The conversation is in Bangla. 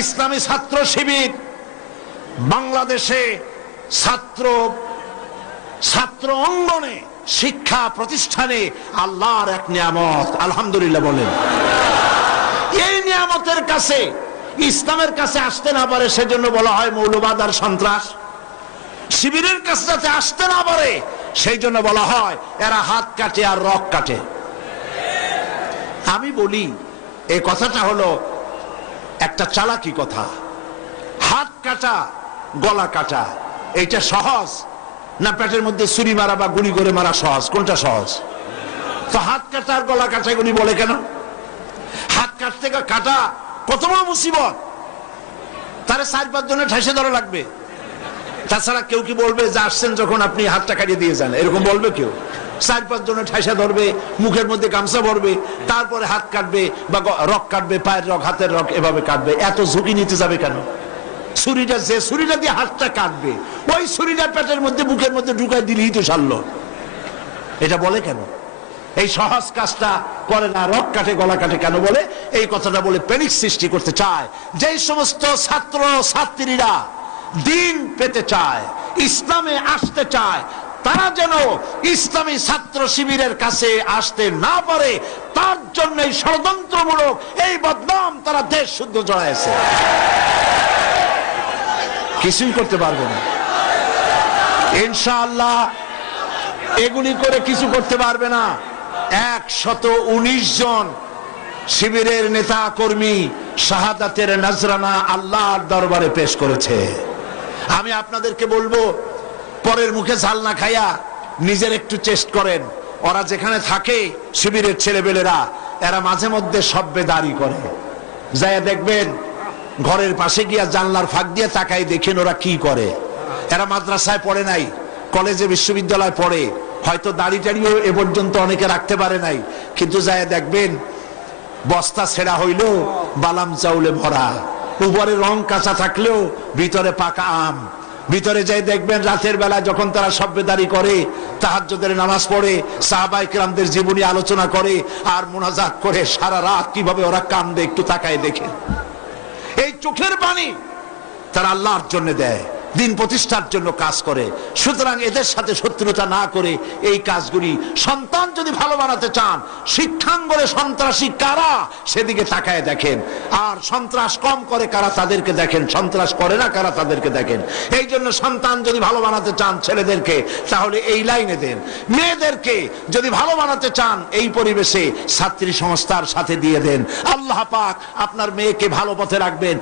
ইসলামী ছাত্র শিবির বাংলাদেশে ছাত্র অঙ্গনে শিক্ষা প্রতিষ্ঠানে আল্লাহর এক নিয়ামত। আলহামদুলিল্লাহ বলেন। এই নিয়ামতের কাছে, ইসলামের কাছে আসতে না পারে সেজন্য বলা হয় মৌলবাদ আর সন্ত্রাস। শিবিরের কাছে যাতে আসতে না পারে সেই জন্য বলা হয় এরা হাত কাটে আর রক কাটে। আমি বলি এই কথাটা হলো একটা চালাকি কথা। হাত কাটা গলা কাটা এইটা সহজ না পেটের মধ্যে ছুরি মারা বা গুলি করে মারা সহজ? কোনটা সহজ? তো হাত কাটা আর গলা কাটা গুলি বলে কেন? হাত কাটতে কাটা কত বড় মুসিবত, তারে 4-5 জনের ঠেসে ধরা লাগবে। তাছাড়া কেউ কি বলবে যে আসছেন যখন আপনি হাতটা কাটিয়ে দিয়ে যান, এরকম বলবে কেউ? 4-5 জনের ঠেসা ধরবে, মুখের মধ্যে গামছা ভরবে, তারপরে হাত কাটবে বা রক কাটবে, পায়ের রক হাতের রক এভাবে কাটবে। এত ঝুঁকি নিতে যাবে কেন? ছুরিটা, যে ছুরিটা দিয়ে হাতটা কাটবে ওই ছুরিটা পেটের মধ্যে মুখের মধ্যে ঢুকাই দিলেই তো সারলো। এটা বলে কেন? এই সহজ কাজটা করে না, রক কাটে গলা কাটে কেন বলে? এই কথাটা বলে প্যানিক সৃষ্টি করতে চায়। যেই সমস্ত ছাত্র ছাত্রীরা দিন পেতে চায়, ইসলামে আসতে চায়, তারা যেন ইসলামী ছাত্র শিবিরের কাছে আসতে না পারে তার জন্য ষড়যন্ত্রমূলক এই বদনাম তারা দেশ শুদ্ধ জড়াইছে। কিছুই করতে পারবে না ইনশাআল্লাহ। এগুলি করে কিছু করতে পারবে না। 119 জন শিবিরের নেতা কর্মী শাহাদাতের নজরানা আল্লাহর দরবারে পেশ করেছে। আমি আপনাদেরকে বলবো পরের মুখে ঝাল না খাইয়া নিজের একটু চেষ্টা করেন। ওরা যেখানে থাকে শিবিরের ছেলেবেলেরা, এরা মাঝে মধ্যে সভ্যে করে যায় দেখবেন, ঘরের পাশে গিয়া জানলার ফাঁক দিয়ে তাকাই দেখেন ওরা কি করে। এরা মাদ্রাসায় পড়ে নাই, কলেজে বিশ্ববিদ্যালয় পড়ে, হয়তো দাড়ি টাড়িও এ পর্যন্ত অনেকে রাখতে পারে নাই, কিন্তু যায় দেখবেন বস্তা ছেঁড়া হইলো বালাম চাউলে ভরা, উপরে রং কাঁচা থাকলেও ভিতরে পাকা আম। ভিতরে যাই দেখবেন রাতের বেলা যখন তারা সভ্যদারি করে, তাহাজ্জুদের নামাজ পড়ে, সাহাবায়ে কেরামদের জীবনী আলোচনা করে আর মুনাজাত করে, সারা রাত কিভাবে ওরা কান্দে একটু তাকায় দেখে। এই চোখের পানি তারা আল্লাহর জন্য দেয়, দিন প্রতিষ্ঠার জন্য কাজ করে। সুতরাং এদের সাথে শত্রুতা না করে এই কাজগুলি, সন্তান যদি ভালো বানাতে চান, শিক্ষাঙ্গনে সন্ত্রাসী কারা সেদিকে তাকায় দেখেন, আর সন্ত্রাস কম করে কারা তাদেরকে দেখেন, সন্ত্রাস করে না কারা তাদেরকে দেখেন। এই জন্য সন্তান যদি ভালো বানাতে চান ছেলেদেরকে, তাহলে এই লাইনে দেন। মেয়েদেরকে যদি ভালো বানাতে চান এই পরিবেশে ছাত্রী সংস্থার সাথে দিয়ে দেন। আল্লাহ পাক আপনার মেয়েকে ভালো পথে রাখবেন।